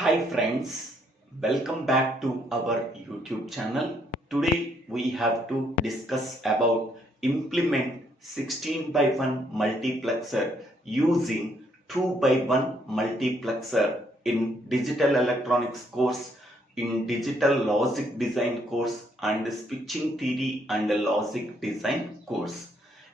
Hi friends, welcome back to our YouTube channel. Today we have to discuss about implement 16 by 1 multiplexer using 2 by 1 multiplexer in digital electronics course, in digital logic design course and switching theory and logic design course.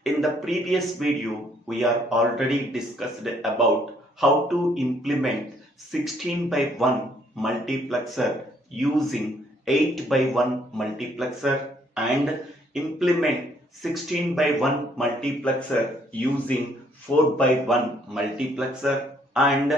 In the previous video, we are already discussed about how to implement 16 by 1 multiplexer using 8 by 1 multiplexer and implement 16 by 1 multiplexer using 4 by 1 multiplexer and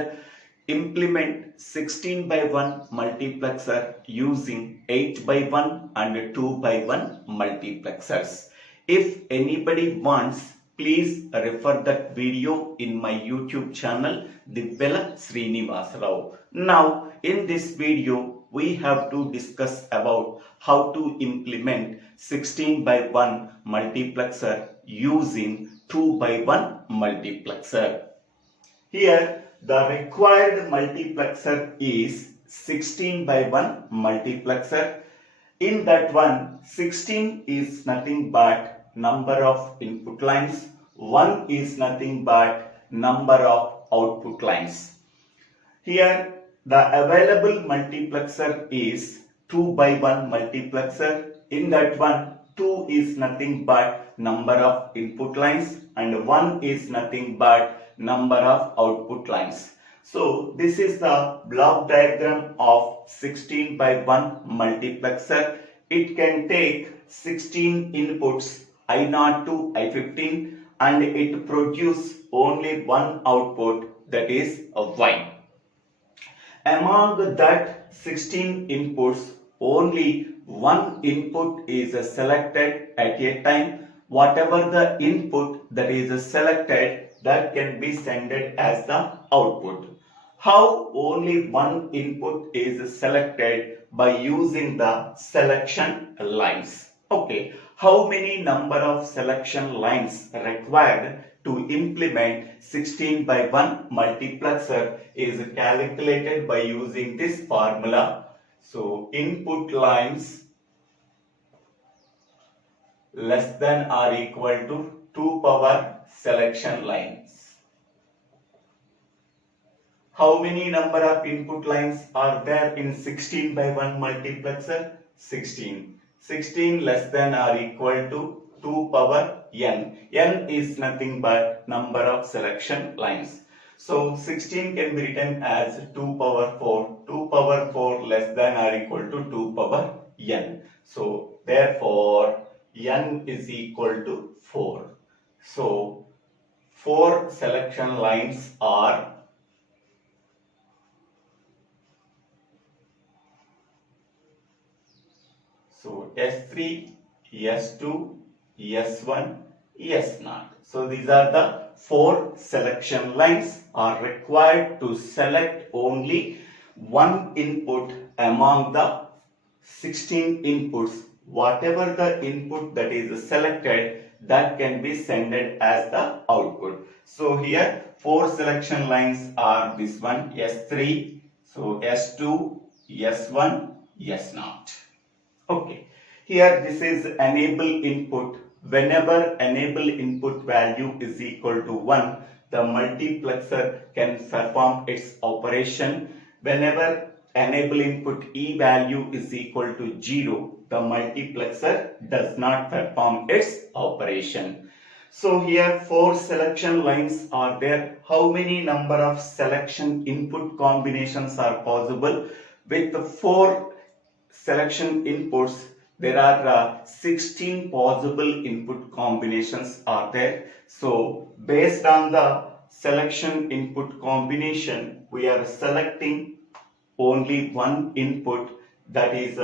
implement 16 by 1 multiplexer using 8 by 1 and 2 by 1 multiplexers. If anybody wants, please refer that video in my YouTube channel Divvela Srinivasa Rao. Now in this video we have to discuss about how to implement 16 by 1 multiplexer using 2 by 1 multiplexer. Here the required multiplexer is 16 by 1 multiplexer. In that one, 16 is nothing but number of input lines, 1 is nothing but number of output lines. Here the available multiplexer is 2 by 1 multiplexer. In that one, 2 is nothing but number of input lines and 1 is nothing but number of output lines. So this is the block diagram of 16 by 1 multiplexer. It can take 16 inputs I0 to I15 and it produces only one output, that is a Y. Among that 16 inputs, only one input is selected at a time. Whatever the input that is selected, that can be sent as the output. How only one input is selected? By using the selection lines. Okay, how many number of selection lines required to implement 16 by 1 multiplexer is calculated by using this formula. So input lines less than or equal to 2 power selection lines. How many number of input lines are there in 16 by 1 multiplexer? 16. 16 less than or equal to 2 power n. N is nothing but number of selection lines. So 16 can be written as 2 power 4. 2 power 4 less than or equal to 2 power n. So therefore n is equal to 4. So 4 selection lines are S3, S2, S1, S0. So these are the 4 selection lines are required to select only one input among the 16 inputs. Whatever the input that is selected, that can be sent as the output. So here 4 selection lines are this one, S3, so S2, S1, S0. Okay. Here this is enable input. Whenever enable input value is equal to 1, the multiplexer can perform its operation. Whenever enable input E value is equal to 0, the multiplexer does not perform its operation. So here 4 selection lines are there. How many number of selection input combinations are possible? With 4 selection inputs, there are 16 possible input combinations are there. So based on the selection input combination, we are selecting only one input, that is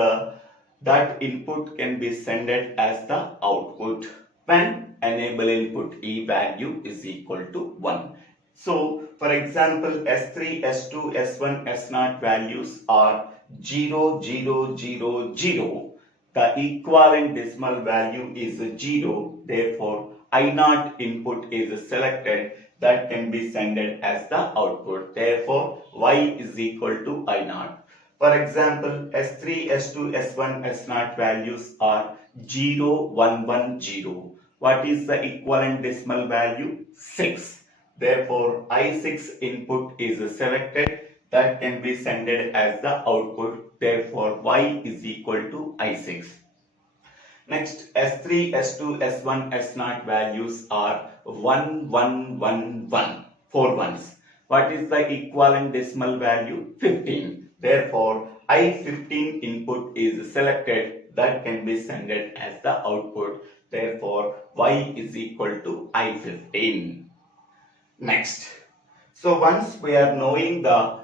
that input can be sent as the output when enable input E value is equal to 1. So for example, S3, S2, S1, S0 values are 0, 0, 0, 0. The equivalent decimal value is 0. Therefore, I0 input is selected. that can be sent as the output. Therefore, y is equal to I naught. For example, S3, S2, S1, S0 values are 0, 1, 1, 0. What is the equivalent decimal value? 6. Therefore, I6 input is selected, that can be sent as the output. Therefore, y is equal to I6. Next, S3, S2, S1, S0 values are 1, 1, 1, 1. 4 ones. What is the equivalent decimal value? 15. Therefore, I15 input is selected, that can be sent as the output. Therefore, y is equal to I15. Next, so once we are knowing the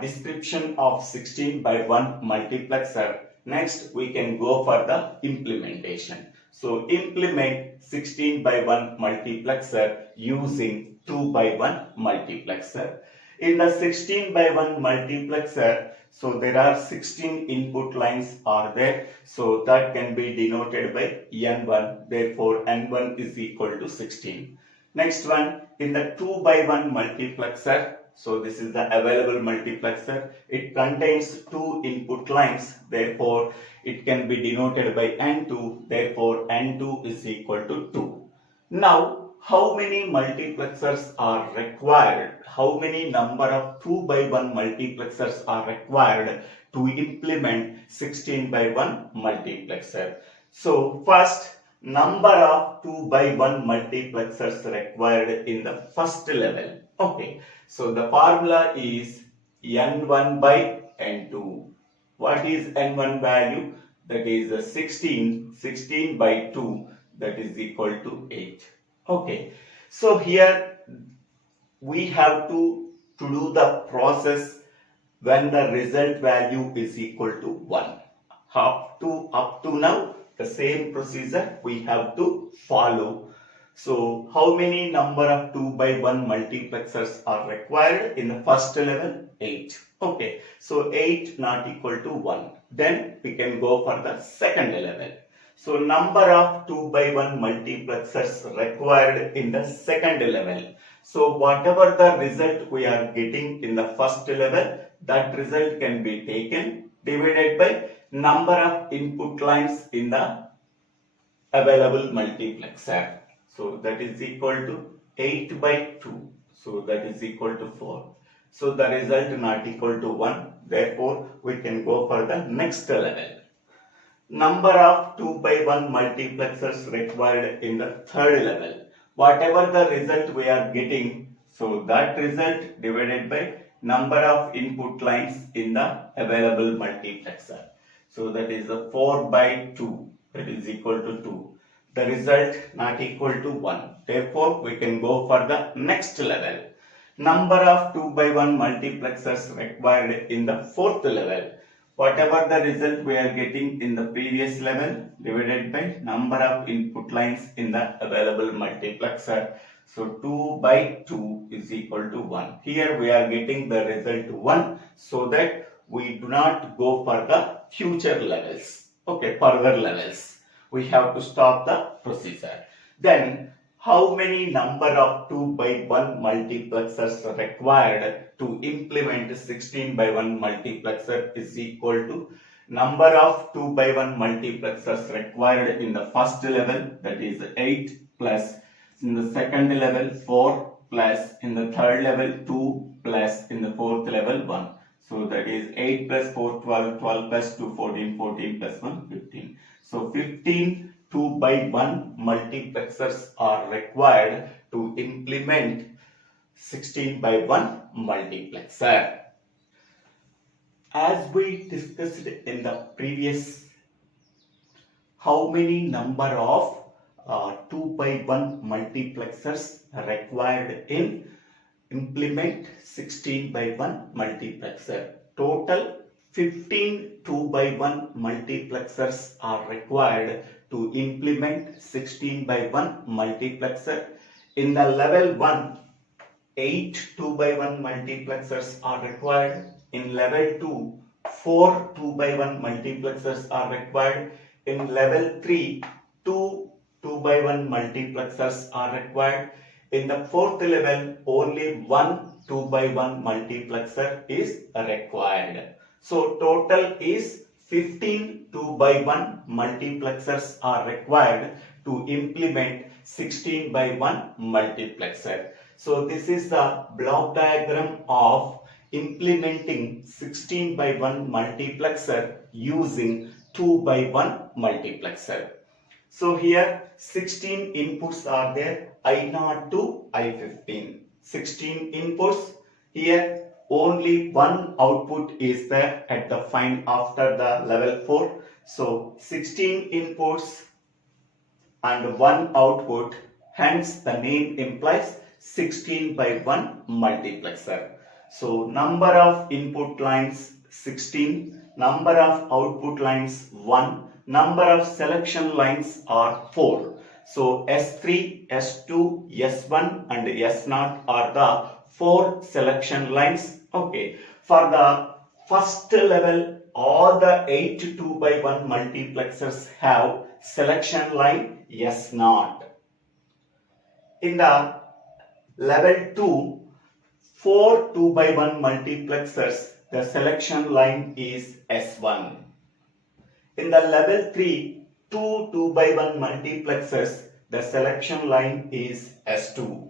description of 16 by 1 multiplexer, next we can go for the implementation. So implement 16 by 1 multiplexer using 2 by 1 multiplexer. In the 16 by 1 multiplexer, so there are 16 input lines are there. So that can be denoted by N1. Therefore, N1 is equal to 16. Next one, in the 2 by 1 multiplexer, so this is the available multiplexer. It contains 2 input lines. Therefore, it can be denoted by N2. Therefore, N2 is equal to 2. Now, how many multiplexers are required? How many number of 2 by 1 multiplexers are required to implement 16 by 1 multiplexer? So, first, number of 2 by 1 multiplexers required in the first level. Okay, so the formula is N1 by N2. What is N1 value? That is 16. 16 by 2, that is equal to 8. Okay, so here we have to do the process when the result value is equal to 1. Up to now, the same procedure we have to follow. So, how many number of 2 by 1 multiplexers are required in the first level? 8. Okay, so 8 not equal to 1. Then we can go for the second level. So, number of 2 by 1 multiplexers required in the second level. So, whatever the result we are getting in the first level, that result can be taken divided by number of input lines in the available multiplexer. So that is equal to 8 by 2. So that is equal to 4. So the result not equal to 1. Therefore, we can go for the next level. Number of 2 by 1 multiplexers required in the third level. Whatever the result we are getting, so that result divided by number of input lines in the available multiplexer. So that is the 4 by 2, that is equal to 2. The result not equal to 1. Therefore, we can go for the next level. Number of 2 by 1 multiplexers required in the fourth level. Whatever the result we are getting in the previous level divided by number of input lines in the available multiplexer. So 2 by 2 is equal to 1. Here we are getting the result 1, so that we do not go for the future levels. Okay, further levels. We have to stop the procedure. Then, how many number of 2 by 1 multiplexers required to implement 16 by 1 multiplexer is equal to number of 2 by 1 multiplexers required in the first level, that is 8, plus in the second level 4, plus in the third level 2, plus in the fourth level 1. So that is 8 plus 4, 12, 12 plus 2, 14, 14 plus 1, 15. So 15 2 by 1 multiplexers are required to implement 16 by 1 multiplexer. As we discussed in the previous, how many number of 2 by 1 multiplexers are required in implement 16 by 1 multiplexer? Total 15 2 by 1 multiplexers are required to implement 16 by 1 multiplexer. In the level 1, 8 2 by 1 multiplexers are required. In level 2, 4 2 by 1 multiplexers are required. In level 3, 2 2 by 1 multiplexers are required. In the fourth level, only one 2 by 1 multiplexer is required. So total is 15 2 by 1 multiplexers are required to implement 16 by 1 multiplexer. So this is the block diagram of implementing 16 by 1 multiplexer using 2 by 1 multiplexer. So here 16 inputs are there, I0 to I15. 16 inputs. Here only one output is there at the after the level 4. So 16 inputs and one output, hence the name implies 16 by 1 multiplexer. So number of input lines 16, number of output lines 1, number of selection lines are 4. So S3, S2, S1 and S0 are the 4 selection lines. Okay, for the first level, all the 8 2 by 1 multiplexers have selection line S0. In the level 2, 4 2 by 1 multiplexers, the selection line is S1. In the level 3, 2 2 by 1 multiplexers, the selection line is S2.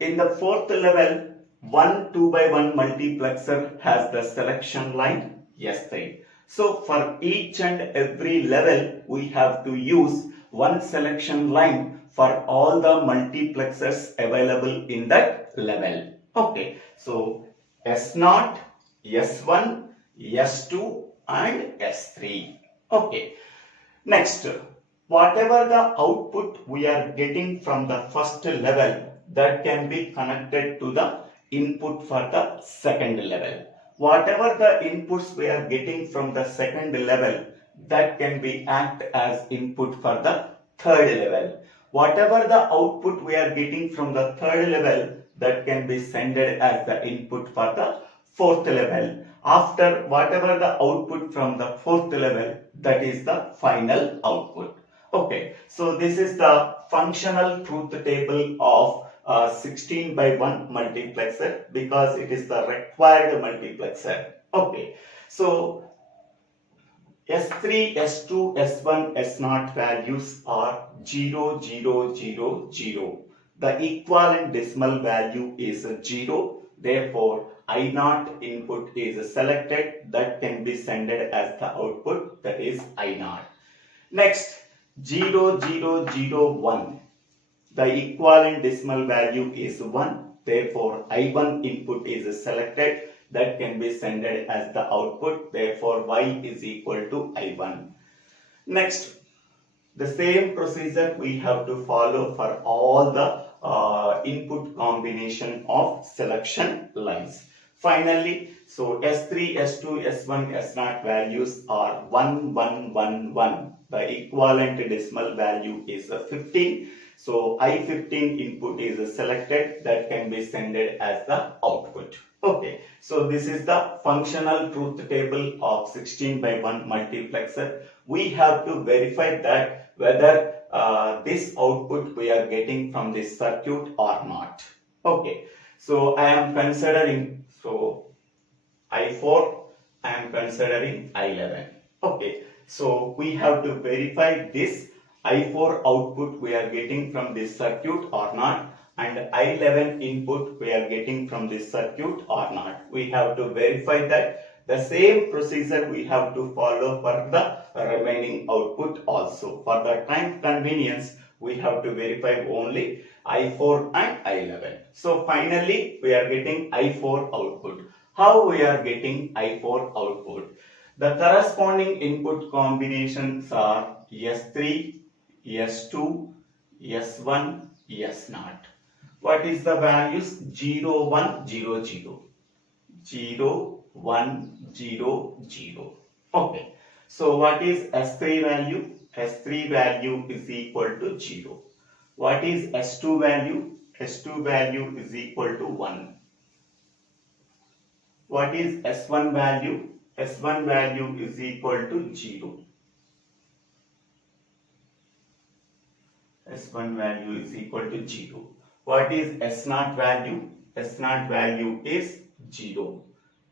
In the fourth level, 1 2 by 1 multiplexer has the selection line S3. So for each and every level, we have to use one selection line for all the multiplexers available in that level. Okay, so S0, S1, S2 and S3. Okay, next, whatever the output we are getting from the first level, that can be connected to the input for the second level. Whatever the inputs we are getting from the second level, that can be act as input for the third level. Whatever the output we are getting from the third level, that can be sent as the input for the fourth level. After whatever the output from the fourth level, that is the final output. Okay, so this is the functional truth table of 16 by 1 multiplexer, because it is the required multiplexer. Okay, so S3, S2, S1, S0 values are 0, 0, 0, 0. The equivalent decimal value is 0. Therefore, I0 input is selected, that can be sent as the output, that is I0. Next, 0, 0, 0, 1. The equivalent decimal value is 1. Therefore, I1 input is selected, that can be sent as the output. Therefore, Y is equal to I1. Next, the same procedure we have to follow for all the input combination of selection lines. Finally, so S3, S2, S1, S0 values are 1, 1, 1, 1. The equivalent decimal value is 15. So I15 input is selected, that can be sent as the output. Okay, so this is the functional truth table of 16 by 1 multiplexer. We have to verify that whether this output we are getting from this circuit or not. Okay, so I am considering, so I4, I am considering I11. Okay, so we have to verify this I4 output we are getting from this circuit or not, and I11 input we are getting from this circuit or not. We have to verify that. The same procedure we have to follow for the remaining output also. For the time convenience, we have to verify only I4 and I11. So finally, we are getting I4 output. How we are getting I4 output? The corresponding input combinations are S3, S2, S1, S0. What is the values? 0, 1, 0, 0. 0, 1, 0, 0. Okay. So what is S3 value? S3 value is equal to 0. What is S2 value? S2 value is equal to 1. What is S1 value? S1 value is equal to 0. S1 value is equal to 0. What is S naught value? S naught value is 0.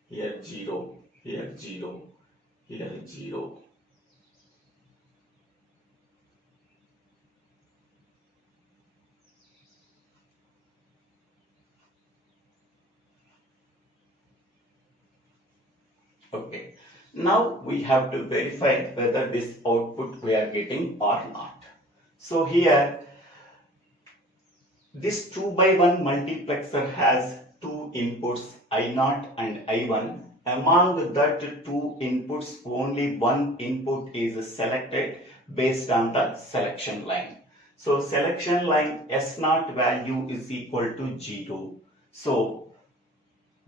Here 0, here 0, here 0. Okay. Now we have to verify whether this output we are getting or not. So here this 2 by 1 multiplexer has two inputs I0 and I1. Among that two inputs, only one input is selected based on the selection line. So selection line S0 value is equal to 0. So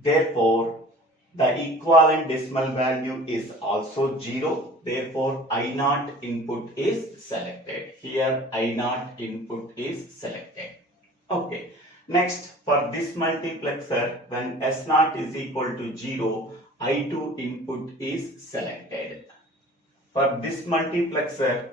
therefore the equivalent decimal value is also 0. Therefore I0 input is selected. Here I0 input is selected. Okay. Next, for this multiplexer, when S0 is equal to 0, I2 input is selected. For this multiplexer,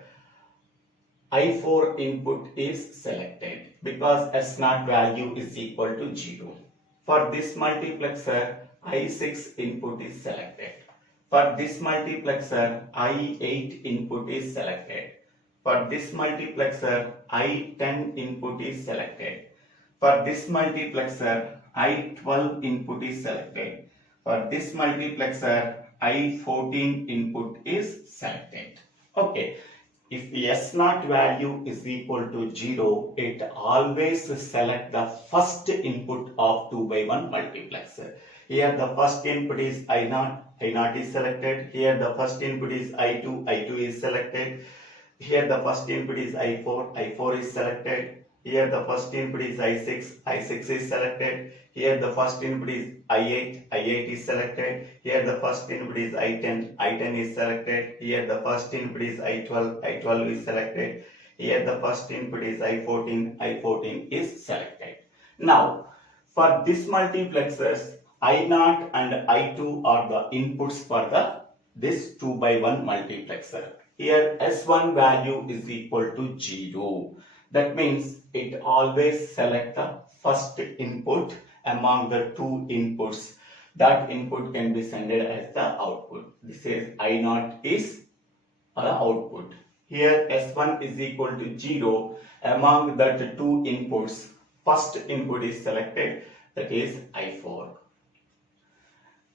I4 input is selected because S0 value is equal to 0. For this multiplexer, I6 input is selected. For this multiplexer, I8 input is selected. For this multiplexer, I10 input is selected. For this multiplexer, I12 input is selected. For this multiplexer, I14 input is selected. Okay. If the S0 value is equal to 0, it always select the first input of 2 by 1 multiplexer. Here the first input is I0, I0 is selected. Here the first input is I2, I2 is selected. Here the first input is I4, I4 is selected. Here the first input is I6, I6 is selected. Here the first input is I8, I8 is selected. Here the first input is I10, I10 is selected. Here the first input is I12, I12 is selected. Here the first input is I14, I14 is selected. Now, for this multiplexers, I0 and I2 are the inputs for this 2 by 1 multiplexer. Here S1 value is equal to 0. That means it always select the first input among the two inputs. That input can be sent as the output. This is I0 is the output. Here S1 is equal to 0. Among the two inputs, first input is selected, that is I4.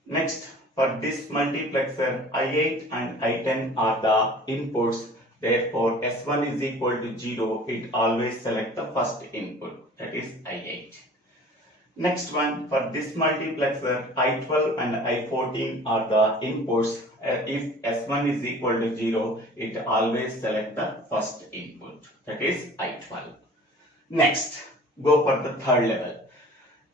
Next, for this multiplexer, I8 and I10 are the inputs. Therefore, S1 is equal to 0. It always select the first input, that is I8. Next one, for this multiplexer, I12 and I14 are the inputs. If S1 is equal to 0, it always select the first input, that is I12. Next, go for the third level.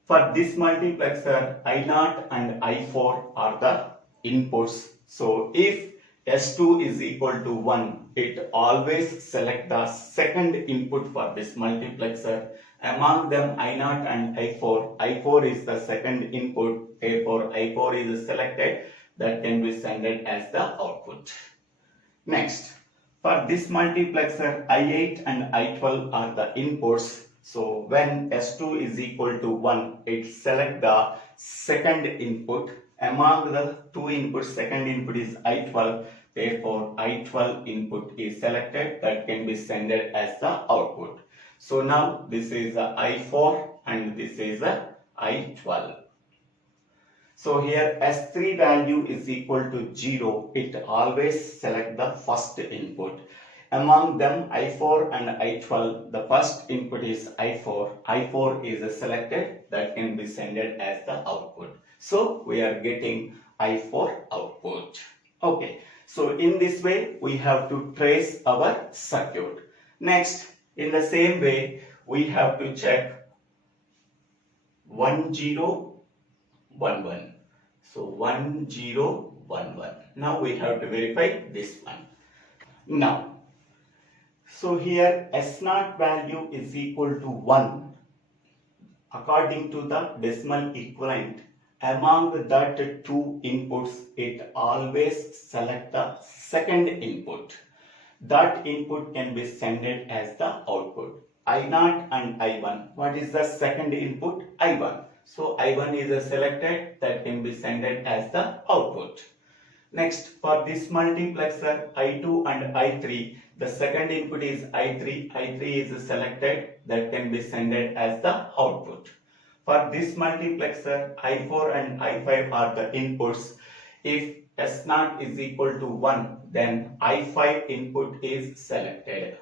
For this multiplexer, I0 and I4 are the inputs. So if S2 is equal to 1, it always select the second input for this multiplexer. Among them I0 and I4, I4 is the second input, therefore I4 is selected, that can be sent as the output. Next, for this multiplexer, I8 and I12 are the inputs. So when S2 is equal to 1, it select the second input. Among the two inputs, second input is I12. Therefore, I12 input is selected, that can be sent as the output. So now this is a I4 and this is a I12. So here S3 value is equal to 0. It always select the first input. Among them I4 and I12, the first input is I4. I4 is selected, that can be sent as the output. So we are getting I4 output. Okay. So in this way we have to trace our circuit. Next, in the same way we have to check 1011. So 1011. Now we have to verify this one. Now, so here S0 value is equal to 1 according to the decimal equivalent. Among that two inputs, it always select the second input. That input can be sent as the output. I0 and I1. What is the second input? I1. So I1 is selected, that can be sent as the output. Next, for this multiplexer I2 and I3, the second input is I3. I3 is selected, that can be sent as the output. For this multiplexer I4 and I5 are the inputs. If S0 is equal to 1, then I5 input is selected.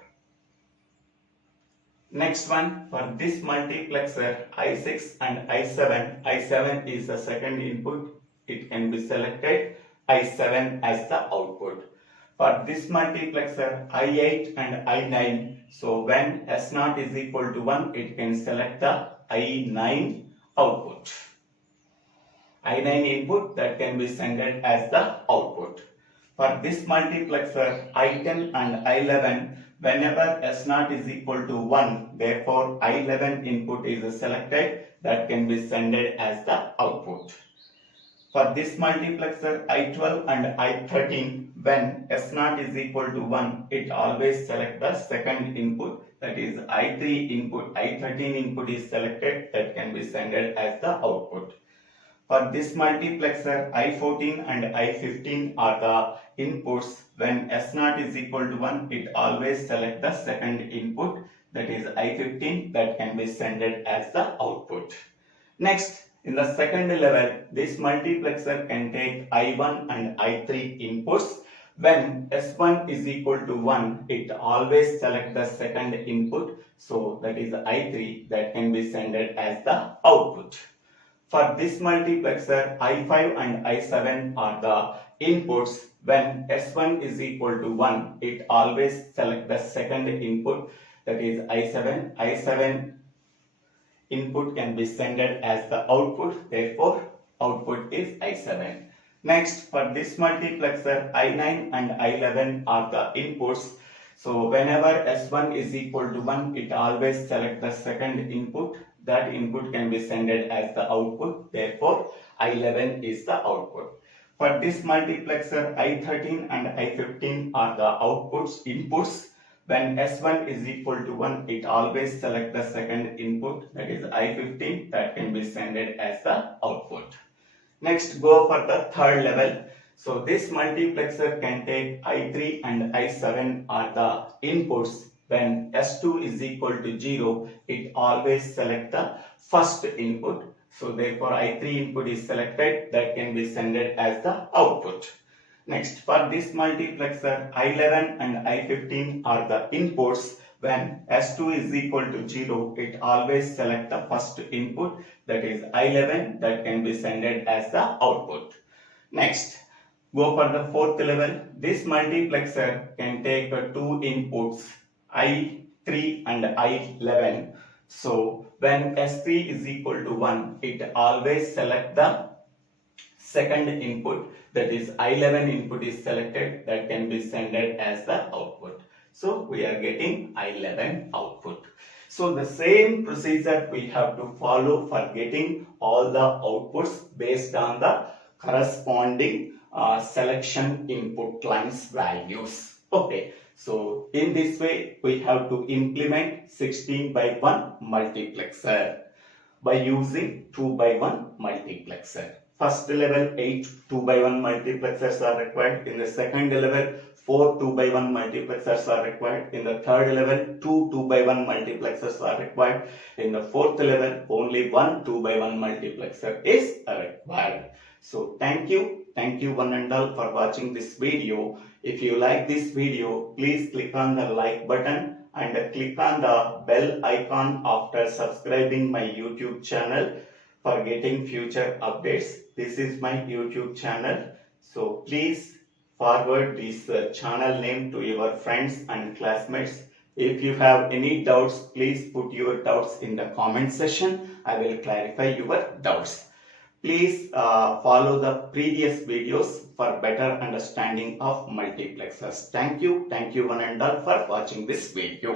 Next one, for this multiplexer I6 and I7, I7 is the second input, it can be selected, I7 as the output. For this multiplexer I8 and I9, so when S0 is equal to 1, it can select the I9 output. I9 input, that can be sent as the output. For this multiplexer I10 and I11, whenever S0 is equal to 1, therefore I11 input is selected, that can be sent as the output. For this multiplexer I12 and I13, when S0 is equal to 1, it always select the second input, that is I3 input. I13 input is selected, that can be sent as the output. For this multiplexer I14 and I15 are the inputs. When S0 is equal to 1, it always select the second input, that is I15, that can be sent as the output. Next, in the second level, this multiplexer can take I1 and I3 inputs. When S1 is equal to 1, it always select the second input, so that is I3, that can be sent as the output. For this multiplexer, I5 and I7 are the inputs. When S1 is equal to 1, it always select the second input, that is I7. I7 input can be sent as the output, therefore output is I7. Next, for this multiplexer, I9 and I11 are the inputs. So whenever S1 is equal to 1, it always select the second input. That input can be sent as the output, therefore I11 is the output. For this multiplexer, I13 and I15 are the inputs. When S1 is equal to 1, it always select the second input, that is I15, that can be sent as the output. Next, go for the third level. So this multiplexer can take I3 and I7 are the inputs. When S2 is equal to 0, it always select the first input. So therefore I3 input is selected, that can be sent as the output. Next, for this multiplexer, I11 and I15 are the inputs. When S2 is equal to 0, it always select the first input, that is I11, that can be sent as the output. Next, go for the fourth level. This multiplexer can take two inputs, I3 and I11. So when S3 is equal to 1, it always select the second input, that is I11 input is selected, that can be sent as the output. So we are getting I11 output. So the same procedure we have to follow for getting all the outputs based on the corresponding selection input lines values. Okay, so in this way we have to implement 16:1 multiplexer by using 2:1 multiplexer. First level 8 2:1 multiplexers are required. In the second level 4 2:1 multiplexers are required. In the third level 2 2:1 multiplexers are required. In the fourth level only one 2:1 multiplexer is required. So thank you one and all for watching this video. If you like this video, please click on the like button and click on the bell icon after subscribing my YouTube channel for getting future updates. This is my YouTube channel, so please forward this channel name to your friends and classmates. If you have any doubts, please put your doubts in the comment section. I will clarify your doubts. Please follow the previous videos for better understanding of multiplexers. Thank you one and all for watching this video.